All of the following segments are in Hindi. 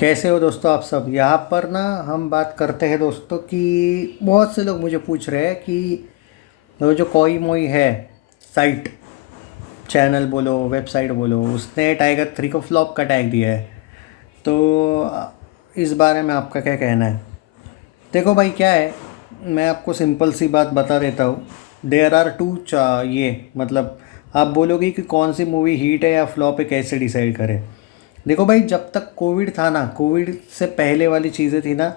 कैसे हो दोस्तों आप सब। यहाँ पर ना हम बात करते हैं दोस्तों कि बहुत से लोग मुझे पूछ रहे हैं कि वो जो कोई मोई है साइट, चैनल बोलो वेबसाइट बोलो, उसने टाइगर 3 को फ्लॉप का टैग दिया है। तो इस बारे में आपका क्या कहना है? देखो भाई, क्या है, मैं आपको सिंपल सी बात बता देता हूँ। देयर आर टू ये मतलब आप बोलोगे कि कौन सी मूवी हिट है या फ्लॉप है, कैसे डिसाइड करें। देखो भाई, जब तक कोविड था ना, कोविड से पहले वाली चीज़ें थी ना,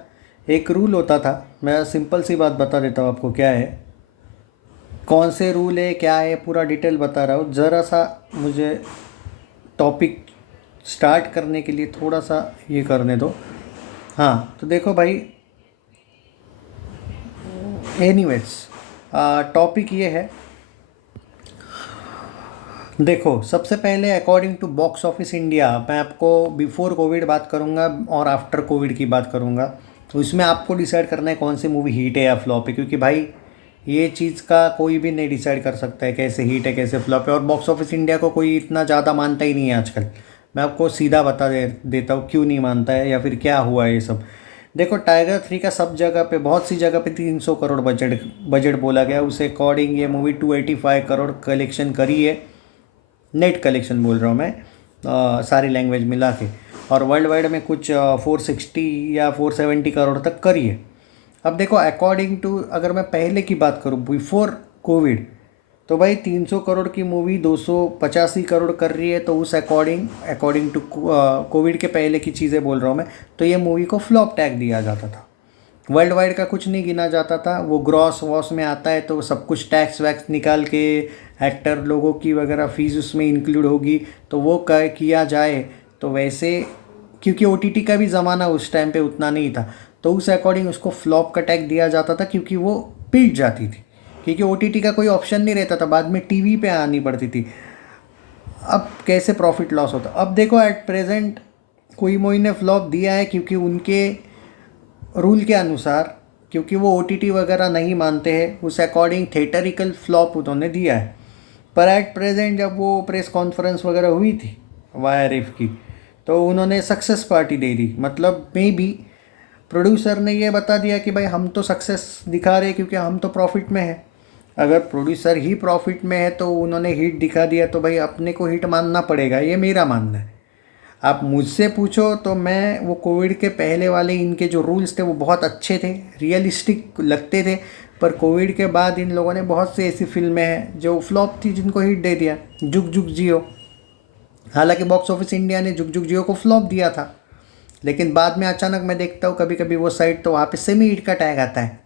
एक रूल होता था। मैं सिंपल सी बात बता देता हूँ आपको क्या है, कौन से रूल है, क्या है, पूरा डिटेल बता रहा हूँ। ज़रा सा मुझे टॉपिक स्टार्ट करने के लिए थोड़ा सा ये करने दो। हाँ, तो देखो भाई, एनीवेज, टॉपिक ये है। देखो, सबसे पहले according to Box Office India, मैं आपको बिफोर कोविड बात करूँगा और आफ्टर कोविड की बात करूँगा। तो इसमें आपको डिसाइड करना है कौन सी मूवी हिट है या फ्लॉप है, क्योंकि भाई ये चीज़ का कोई भी नहीं डिसाइड कर सकता है कैसे हिट है कैसे फ्लॉप है। और बॉक्स ऑफिस इंडिया को कोई इतना ज़्यादा मानता ही नहीं है आजकल। मैं आपको सीधा बता देता हूँ क्यों नहीं मानता है या फिर क्या हुआ है ये सब। देखो, टाइगर 3 का सब जगह पे, बहुत सी जगह पे 300 करोड़ बजट बजट बोला गया। उस अकॉर्डिंग ये मूवी 285 करोड़ कलेक्शन करी है। नेट कलेक्शन बोल रहा हूँ मैं, सारी लैंग्वेज मिला के। और वर्ल्ड वाइड में कुछ 460 या 470 करोड़ तक करी है। अब देखो, अकॉर्डिंग टू, अगर मैं पहले की बात करूँ बिफोर कोविड, तो भाई 300 करोड़ की मूवी 285 करोड़ कर रही है। तो उस अकॉर्डिंग टू कोविड के पहले की चीज़ें बोल रहा हूँ मैं, तो ये मूवी को फ्लॉप टैग दिया जाता था। वर्ल्ड वाइड का कुछ नहीं गिना जाता था, वो ग्रॉस वॉस में आता है तो सब कुछ टैक्स वैक्स निकाल के एक्टर लोगों की वगैरह फीस उसमें इंक्लूड होगी, तो वो किया जाए। तो वैसे, क्योंकि ओटीटी का भी ज़माना उस टाइम पे उतना नहीं था, तो उस अकॉर्डिंग उसको फ्लॉप का टैग दिया जाता था, क्योंकि वो पीट जाती थी। क्योंकि ओटीटी का कोई ऑप्शन नहीं रहता था, बाद में टीवी पे आनी पड़ती थी। अब कैसे प्रॉफिट लॉस होता। अब देखो, एट प्रेजेंट कोई मोई ने फ्लॉप दिया है क्योंकि उनके रूल के अनुसार, क्योंकि वो ओटीटी वगैरह नहीं मानते हैं, उस अकॉर्डिंग थिएटरिकल फ्लॉप उन्होंने दिया है। पर एट प्रेजेंट जब वो प्रेस कॉन्फ्रेंस वगैरह हुई थी वाईआरएफ की, तो उन्होंने सक्सेस पार्टी दे दी। मतलब मे बी प्रोड्यूसर ने ये बता दिया कि भाई हम तो सक्सेस दिखा रहे हैं क्योंकि हम तो प्रॉफिट में है। अगर प्रोड्यूसर ही प्रॉफिट में है तो उन्होंने हिट दिखा दिया, तो भाई अपने को हिट मानना पड़ेगा, ये मेरा मानना है। आप मुझसे पूछो तो मैं, वो कोविड के पहले वाले इनके जो रूल्स थे वो बहुत अच्छे थे, रियलिस्टिक लगते थे। पर कोविड के बाद इन लोगों ने बहुत सी ऐसी फिल्में हैं जो फ्लॉप थी, जिनको हिट दे दिया। जुग जुग जियो, हालांकि बॉक्स ऑफिस इंडिया ने जुग जुग जियो को फ्लॉप दिया था, लेकिन बाद में अचानक मैं देखता हूँ कभी कभी वो साइट, तो वहाँ पे सेमी हिट का टैग आता है।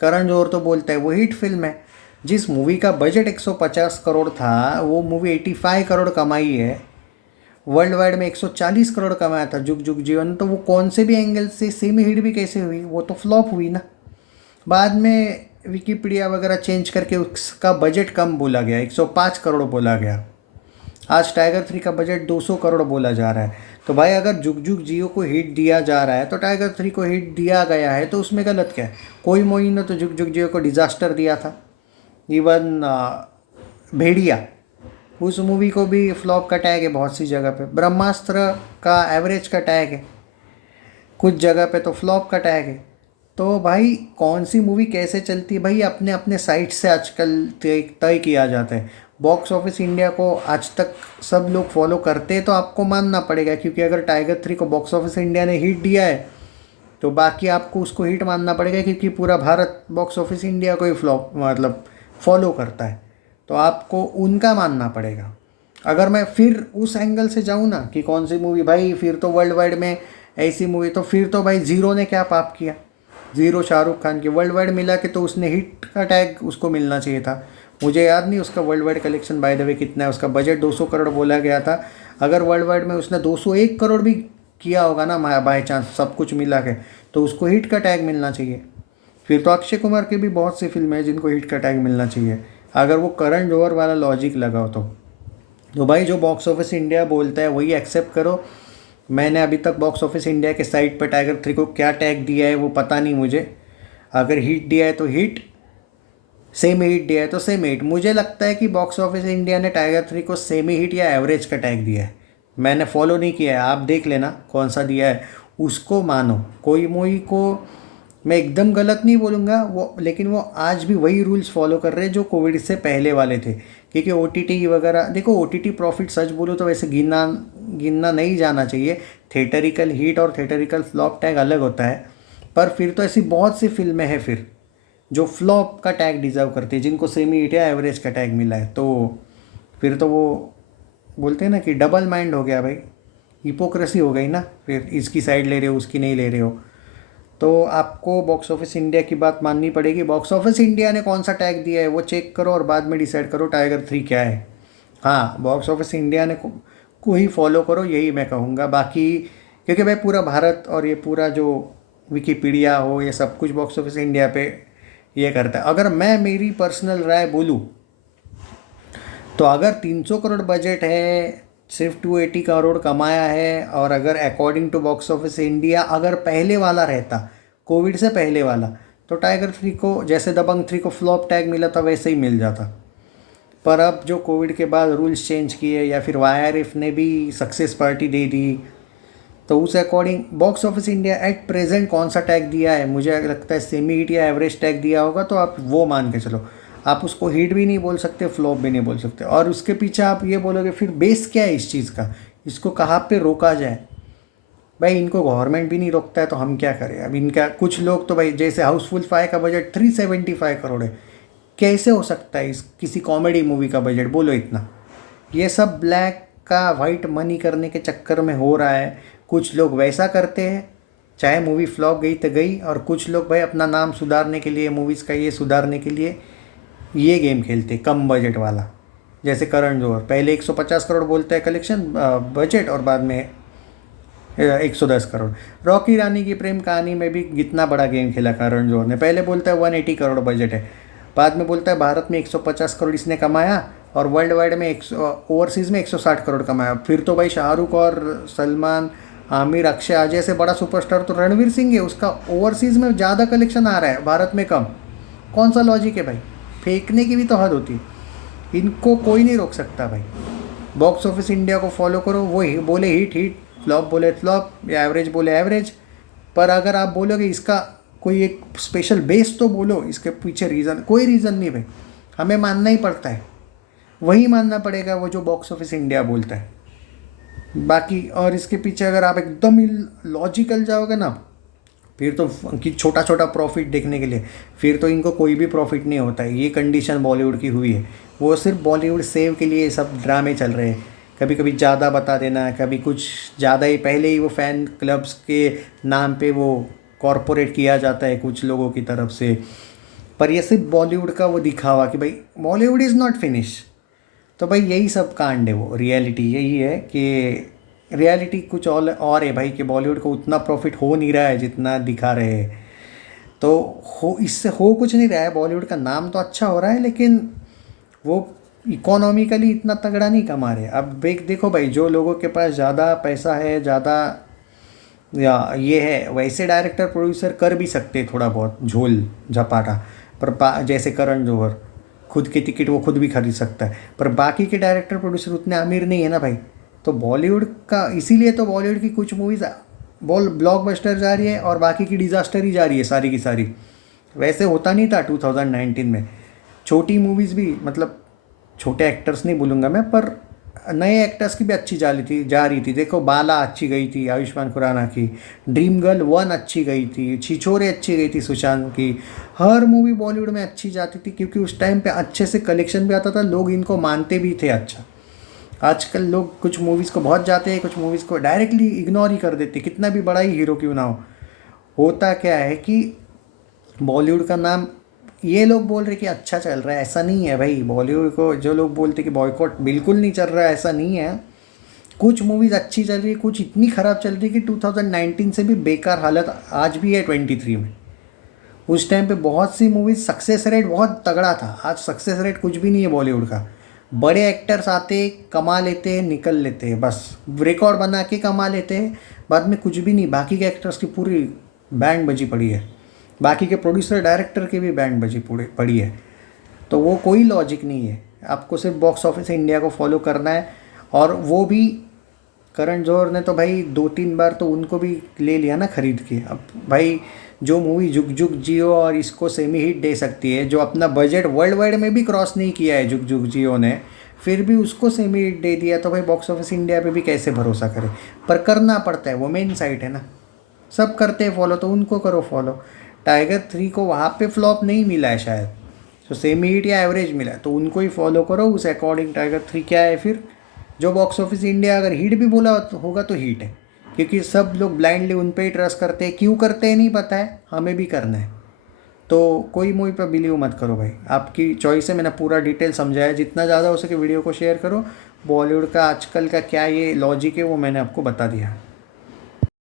करण जौहर तो बोलता है वो हिट फिल्म है। जिस मूवी का बजट 150 करोड़ था, वो मूवी 85 करोड़ कमाई है। वर्ल्ड वाइड में 140 करोड़ कमाया था जुग जुग जीवन, तो वो कौन से भी एंगल से सेमी हिट भी कैसे हुई, वो तो फ्लॉप हुई ना। बाद में विकीपीडिया वगैरह चेंज करके उसका बजट कम बोला गया, 105 करोड़ बोला गया। आज टाइगर 3 का बजट 200 करोड़ बोला जा रहा है। तो भाई, अगर जुग जुग जियो को हिट दिया जा रहा है तो टाइगर 3 को हिट दिया गया है, तो उसमें गलत क्या है? कोई मोई ने तो जुग जुग जियो को डिजास्टर दिया था। इवन भेड़िया, उस मूवी को भी फ्लॉप का टैग है बहुत सी जगह पे। ब्रह्मास्त्र का एवरेज का टैग है, कुछ जगह पे तो फ्लॉप का टैग है। तो भाई, कौन सी मूवी कैसे चलती है भाई, अपने अपने साइट से आजकल तय तय किया जाता है। बॉक्स ऑफिस इंडिया को आज तक सब लोग फॉलो करते हैं, तो आपको मानना पड़ेगा, क्योंकि अगर टाइगर 3 को बॉक्स ऑफिस इंडिया ने हिट दिया है, तो बाकी आपको उसको हिट मानना पड़ेगा, क्योंकि पूरा भारत बॉक्स ऑफिस इंडिया को ही फ्लॉप मतलब फॉलो करता है। तो आपको उनका मानना पड़ेगा। अगर मैं फिर उस एंगल से जाऊँ ना कि कौन सी मूवी, भाई फिर तो वर्ल्ड वाइड में ऐसी मूवी, तो फिर तो भाई ज़ीरो ने क्या पाप किया। ज़ीरो शाहरुख खान की वर्ल्ड वाइड मिला के तो उसने हिट का टैग उसको मिलना चाहिए था। मुझे याद नहीं उसका world wide collection by the way कितना है, उसका बजट 200 करोड़ बोला गया था। अगर वर्ल्ड वाइड में उसने 201 करोड़ भी किया होगा ना बाय चांस सब कुछ मिला के, तो उसको हिट का टैग मिलना चाहिए। फिर तो अक्षय कुमार की भी बहुत सी फिल्में हैं जिनको हिट का टैग मिलना चाहिए, अगर वो करण जौहर वाला लॉजिक लगाओ तो भाई, जो बॉक्स ऑफिस इंडिया बोलता है वही एक्सेप्ट करो। मैंने अभी तक बॉक्स ऑफिस इंडिया के साइट पर टाइगर 3 को क्या टैग दिया है वो पता नहीं मुझे। अगर हिट दिया है तो हिट, सेमी हिट दिया है तो सेमी हिट। मुझे लगता है कि बॉक्स ऑफिस इंडिया ने टाइगर 3 को सेमी हिट या एवरेज का टैग दिया है। मैंने फॉलो नहीं किया है, आप देख लेना कौन सा दिया है। उसको मानो। कोई मूवी को मैं एकदम गलत नहीं बोलूँगा वो, लेकिन वो आज भी वही रूल्स फॉलो कर रहे हैं जो कोविड से पहले वाले थे। क्योंकि OTT वगैरह देखो, OTT प्रॉफिट सच बोलो तो वैसे गिनना गिनना नहीं जाना चाहिए। थिएटरिकल हिट और थिएटरिकल फ्लॉप टैग अलग होता है। पर फिर तो ऐसी बहुत सी फिल्में हैं फिर जो फ्लॉप का टैग डिज़र्व करती है, जिनको सेमी हिट या एवरेज का टैग मिला है। तो फिर तो वो बोलते हैं ना कि डबल माइंड हो गया भाई, हिपोक्रेसी हो गई ना। फिर इसकी साइड ले रहे हो, उसकी नहीं ले रहे हो। तो आपको बॉक्स ऑफिस इंडिया की बात माननी पड़ेगी। बॉक्स ऑफिस इंडिया ने कौन सा टैग दिया है वो चेक करो और बाद में डिसाइड करो टाइगर 3 क्या है। हाँ, बॉक्स ऑफिस इंडिया ने को ही फॉलो करो, यही मैं कहूँगा। बाकी क्योंकि भाई पूरा भारत और ये पूरा जो विकीपीडिया हो, ये सब कुछ बॉक्स ऑफिस इंडिया पे ये करता है। अगर मैं मेरी पर्सनल राय बोलूँ तो अगर 300 करोड़ बजट है, सिर्फ 280 करोड़ कमाया है, और अगर according to Box Office India अगर पहले वाला रहता, कोविड से पहले वाला, तो टाइगर 3 को जैसे दबंग 3 को फ्लॉप टैग मिला था वैसे ही मिल जाता। पर अब जो कोविड के बाद रूल्स चेंज किए या फिर YRF ने भी सक्सेस पार्टी दे दी, तो उस according box Office India at present कौन सा टैग दिया है, मुझे लगता है सेमी हिट या एवरेज टैग दिया होगा। तो आप वो मान के चलो, आप उसको हिट भी नहीं बोल सकते, फ्लॉप भी नहीं बोल सकते। और उसके पीछे आप ये बोलोगे फिर बेस क्या है इस चीज़ का, इसको कहाँ पे रोका जाए। भाई इनको गवर्नमेंट भी नहीं रोकता है तो हम क्या करें। अब इनका कुछ लोग तो भाई, जैसे हाउसफुल 5 का बजट 375 करोड़ है, कैसे हो सकता है इस किसी कॉमेडी मूवी का बजट, बोलो इतना। ये सब ब्लैक का वाइट मनी करने के चक्कर में हो रहा है। कुछ लोग वैसा करते हैं, चाहे मूवी फ्लॉप गई तो गई, और कुछ लोग भाई अपना नाम सुधारने के लिए, मूवीज़ का ये सुधारने के लिए ये गेम खेलते कम बजट वाला। जैसे करण जौहर पहले 150 करोड़ बोलता है कलेक्शन बजट, और बाद में 110 करोड़। रॉकी रानी की प्रेम कहानी में भी कितना बड़ा गेम खेला करण जौहर ने। पहले बोलता है 180 करोड़ बजट है, बाद में बोलता है भारत में 150 करोड़ इसने कमाया, और वर्ल्ड वाइड में ओवरसीज़ में 160 करोड़ कमाया। फिर तो भाई शाहरुख और सलमान, आमिर, अक्षय, अजय से बड़ा सुपरस्टार तो रणवीर सिंह है, उसका ओवरसीज़ में ज़्यादा कलेक्शन आ रहा है, भारत में कम। कौन सा लॉजिक है भाई, फेंकने की भी तो हद होती। इनको कोई नहीं रोक सकता भाई। बॉक्स ऑफिस इंडिया को फॉलो करो, वो ही बोले हिट हिट, फ्लॉप बोले फ्लॉप, या एवरेज बोले एवरेज। पर अगर आप बोलोगे इसका कोई एक स्पेशल बेस तो बोलो, इसके पीछे रीज़न, कोई रीज़न नहीं भाई, हमें मानना ही पड़ता है, वही मानना पड़ेगा वो जो बॉक्स ऑफिस इंडिया बोलता है। बाकी और इसके पीछे अगर आप एकदम लॉजिकल जाओगे ना, फिर तो कि छोटा छोटा प्रॉफिट देखने के लिए, फिर तो इनको कोई भी प्रॉफिट नहीं होता है। ये कंडीशन बॉलीवुड की हुई है, वो सिर्फ बॉलीवुड सेव के लिए सब ड्रामे चल रहे हैं। कभी कभी ज़्यादा बता देना, कभी कुछ ज़्यादा ही, पहले ही वो फ़ैन क्लब्स के नाम पे वो कॉरपोरेट किया जाता है कुछ लोगों की तरफ से। पर ये सिर्फ बॉलीवुड का वो दिखावा कि भाई बॉलीवुड इज़ नॉट फिनिश। तो भाई यही सब कांड है, वो रियलिटी यही है कि रियलिटी कुछ और है भाई, कि बॉलीवुड को उतना प्रॉफिट हो नहीं रहा है जितना दिखा रहे हैं। तो हो, इससे हो कुछ नहीं रहा है। बॉलीवुड का नाम तो अच्छा हो रहा है, लेकिन वो इकोनॉमिकली इतना तगड़ा नहीं कमा रहे। अब देखो भाई, जो लोगों के पास ज़्यादा पैसा है, ज़्यादा या ये है, वैसे डायरेक्टर प्रोड्यूसर कर भी सकते थोड़ा बहुत झोल झपाटा। पर जैसे करण जौहर खुद की टिकट वो खुद भी खरीद सकता है, पर बाकी के डायरेक्टर प्रोड्यूसर उतने अमीर नहीं है ना भाई। तो बॉलीवुड का, इसीलिए तो बॉलीवुड की कुछ मूवीज़ ब्लॉकबस्टर जा रही है और बाकी की डिज़ास्टर ही जा रही है सारी की सारी। वैसे होता नहीं था 2019 में। छोटी मूवीज़ भी, मतलब छोटे एक्टर्स नहीं बोलूँगा मैं, पर नए एक्टर्स की भी अच्छी जा रही थी। देखो बाला अच्छी गई थी आयुष्मान खुराना की, ड्रीम गर्ल 1 अच्छी गई थी, छिछोरे अच्छी गई थी सुशांत की। हर मूवी बॉलीवुड में अच्छी जाती थी, क्योंकि उस टाइम पे अच्छे से कलेक्शन भी आता था, लोग इनको मानते भी थे अच्छा। आजकल लोग कुछ मूवीज़ को बहुत जाते हैं, कुछ मूवीज़ को डायरेक्टली इग्नोर ही कर देते, कितना भी बड़ा ही हीरो क्यों ना हो। होता क्या है कि बॉलीवुड का नाम ये लोग बोल रहे कि अच्छा चल रहा है, ऐसा नहीं है भाई। बॉलीवुड को जो लोग बोलते कि बॉयकॉट बिल्कुल नहीं चल रहा है, ऐसा नहीं है। कुछ मूवीज़ अच्छी चल रही है, कुछ इतनी ख़राब चल रही है कि 2019 से भी बेकार हालत आज भी है 23 में। उस टाइम पे बहुत सी मूवीज़ सक्सेस रेट बहुत तगड़ा था, आज सक्सेस रेट कुछ भी नहीं है बॉलीवुड का। बड़े एक्टर्स आते, कमा लेते, निकल लेते, बस रिकॉर्ड बना के कमा लेते, बाद में कुछ भी नहीं। बाकी के एक्टर्स की पूरी बैंड बजी पड़ी है, बाकी के प्रोड्यूसर डायरेक्टर की भी बैंड बजी पड़ी है। तो वो कोई लॉजिक नहीं है। आपको सिर्फ बॉक्स ऑफिस इंडिया को फॉलो करना है, और वो भी करण जौहर ने तो भाई 2-3 बार तो उनको भी ले लिया ना खरीद के। अब भाई जो मूवी जुग जुग जियो और इसको सेमी हिट दे सकती है, जो अपना बजट वर्ल्ड वाइड में भी क्रॉस नहीं किया है जुग जुग जियो ने, फिर भी उसको सेमी हिट दे दिया, तो भाई बॉक्स ऑफिस इंडिया पे भी कैसे भरोसा करें। पर करना पड़ता है, वो मेन साइट है ना, सब करते हैं फॉलो, तो उनको करो फॉलो। टाइगर 3 को वहाँ पे फ्लॉप नहीं मिला है शायद, तो सेमी हिट या एवरेज मिला है, तो उनको ही फॉलो करो, उस अकॉर्डिंग टाइगर 3 क्या है फिर। जो बॉक्स ऑफिस इंडिया अगर हिट भी बोला होगा तो हिट है, क्योंकि सब लोग ब्लाइंडली उन पे ही ट्रस्ट करते हैं, क्यों करते हैं नहीं पता है, हमें भी करना है। तो कोई मूवी पर बिलीव मत करो भाई, आपकी चॉइस है। मैंने पूरा डिटेल समझाया, जितना ज़्यादा हो सके वीडियो को शेयर करो। बॉलीवुड का आजकल का क्या ये लॉजिक है वो मैंने आपको बता दिया।